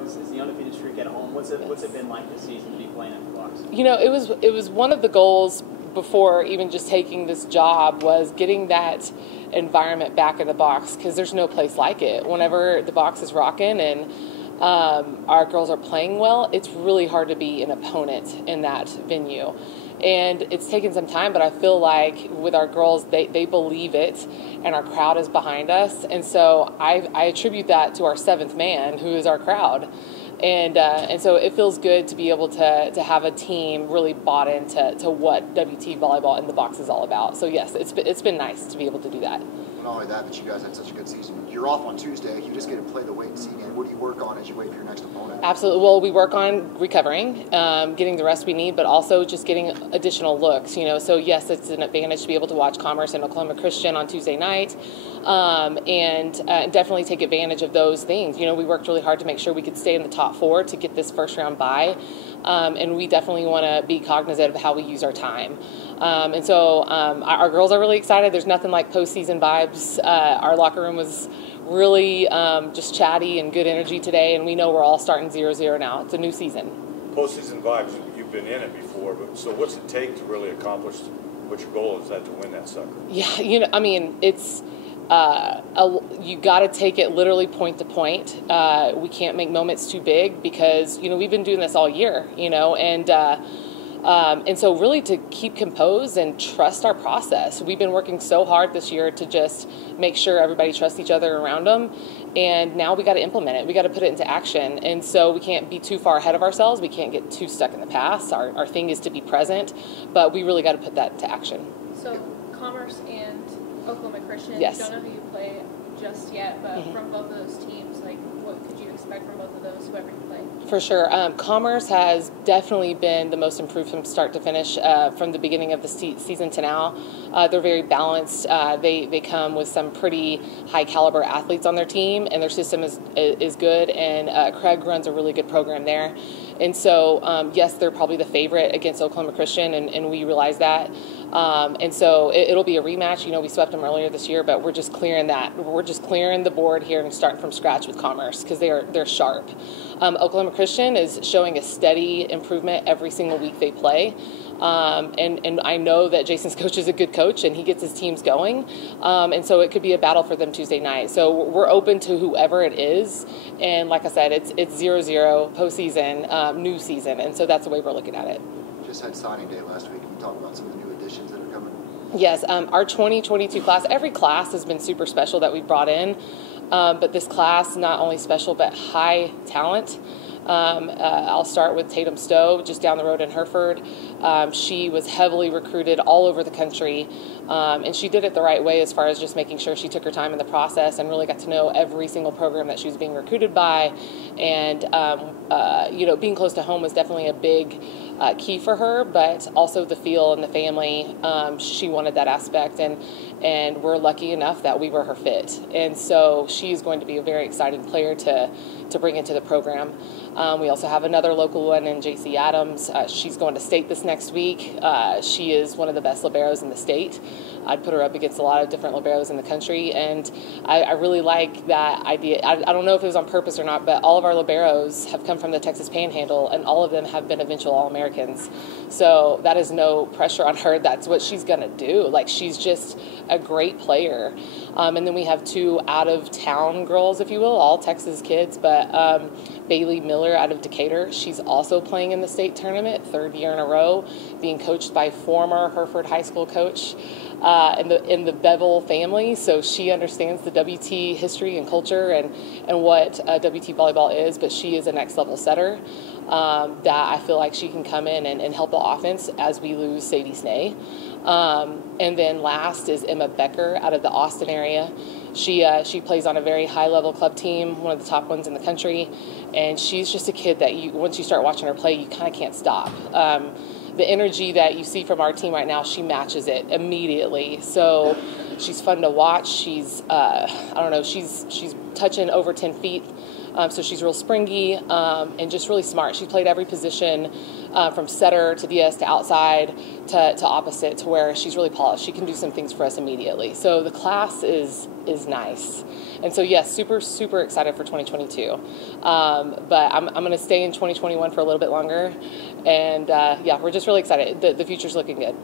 Liberos? Is the undefeated streak at home? What's it been like this season to be playing at the Bucks? You know, it was one of the goals before even just taking this job was getting that environment back in the box, because there's no place like it. Whenever the box is rocking and our girls are playing well, it's really hard to be an opponent in that venue. And it's taken some time, but I feel like with our girls, they believe it, and our crowd is behind us. And so I attribute that to our seventh man, who is our crowd. And so it feels good to be able to have a team really bought into what WT volleyball in the box is all about. So yes, it's been nice to be able to do that. Not only that, but you guys had such a good season. You're off on Tuesday. You just get to play the wait and see game. What do you work on as you wait for your next opponent? Absolutely. Well, we work on recovering, getting the rest we need, but also just getting additional looks. You know, so yes, it's an advantage to be able to watch Commerce and Oklahoma Christian on Tuesday night, and definitely take advantage of those things. You know, we worked really hard to make sure we could stay in the top 4 to get this first round bye, and we definitely want to be cognizant of how we use our time. And so our girls are really excited. There's nothing like postseason vibes. Our locker room was really just chatty and good energy today, and we know we're all starting 0-0 now. It's a new season. Postseason vibes, you've been in it before, but so what's it take to really accomplish what your goal is that to win that sucker? Yeah, you know, I mean, it's you got to take it literally point to point. We can't make moments too big because, you know, we've been doing this all year, you know, and so really to keep composed and trust our process. We've been working so hard this year to just make sure everybody trusts each other around them. And now we got to implement it. We got to put it into action. And so we can't be too far ahead of ourselves. We can't get too stuck in the past. Our thing is to be present, but we really got to put that into action. So Commerce and Oklahoma Christian, yes. Don't know who you play just yet, but from both of those teams, like what could you expect from both of those, whoever you play? For sure. Commerce has definitely been the most improved from start to finish from the beginning of the season to now. They're very balanced. They come with some pretty high caliber athletes on their team, and their system is good, and Craig runs a really good program there. And so, yes, they're probably the favorite against Oklahoma Christian, and we realize that. And so it'll be a rematch. You know, we swept them earlier this year, but we're just clearing that. We're just clearing the board here and starting from scratch with Commerce because they're sharp. Oklahoma Christian is showing a steady improvement every single week they play. And I know that Jason's coach is a good coach and he gets his teams going. And so it could be a battle for them Tuesday night. So we're open to whoever it is. And like I said, it's 0-0 postseason, new season. And so that's the way we're looking at it. Just had signing day last week. Can you talk about some of the new additions that are coming? Yes, our 2022 class, every class has been super special that we brought in. But this class, not only special, but high talent. I'll start with Tatum Stowe, just down the road in Hereford. She was heavily recruited all over the country, and she did it the right way as far as just making sure she took her time in the process and really got to know every single program that she was being recruited by. And, you know, being close to home was definitely a big key for her, but also the feel and the family. She wanted that aspect, and we're lucky enough that we were her fit. And so she's going to be a very exciting player to bring into the program. We also have another local one in JC Adams. She's going to state this next week. She is one of the best liberos in the state. I'd put her up against a lot of different liberos in the country, and I really like that idea. I don't know if it was on purpose or not, but all of our liberos have come from the Texas Panhandle, and all of them have been eventual All-Americans. So that is no pressure on her. That's what she's going to do. Like, she's just a great player. And then we have 2 out-of-town girls, if you will, all Texas kids, but Bailey Miller out of Decatur. She's also playing in the state tournament, 3rd year in a row, being coached by former Hereford High School coach in the Bevel family. So she understands the WT history and culture and what WT volleyball is, but she is a next-level setter that I feel like she can come in and help the offense as we lose Sadie Snay. And then last is Emma Becker out of the Austin area. She plays on a very high-level club team, one of the top ones in the country, and she's just a kid that once you start watching her play, you kind of can't stop. The energy that you see from our team right now, she matches it immediately. So she's fun to watch. She's, I don't know, she's touching over 10 feet. So she's real springy and just really smart. She played every position from setter to DS to outside to opposite, to where she's really polished. She can do some things for us immediately. So the class is nice. And so, yes, super, super excited for 2022. But I'm going to stay in 2021 for a little bit longer. And, yeah, we're just really excited. The future's looking good.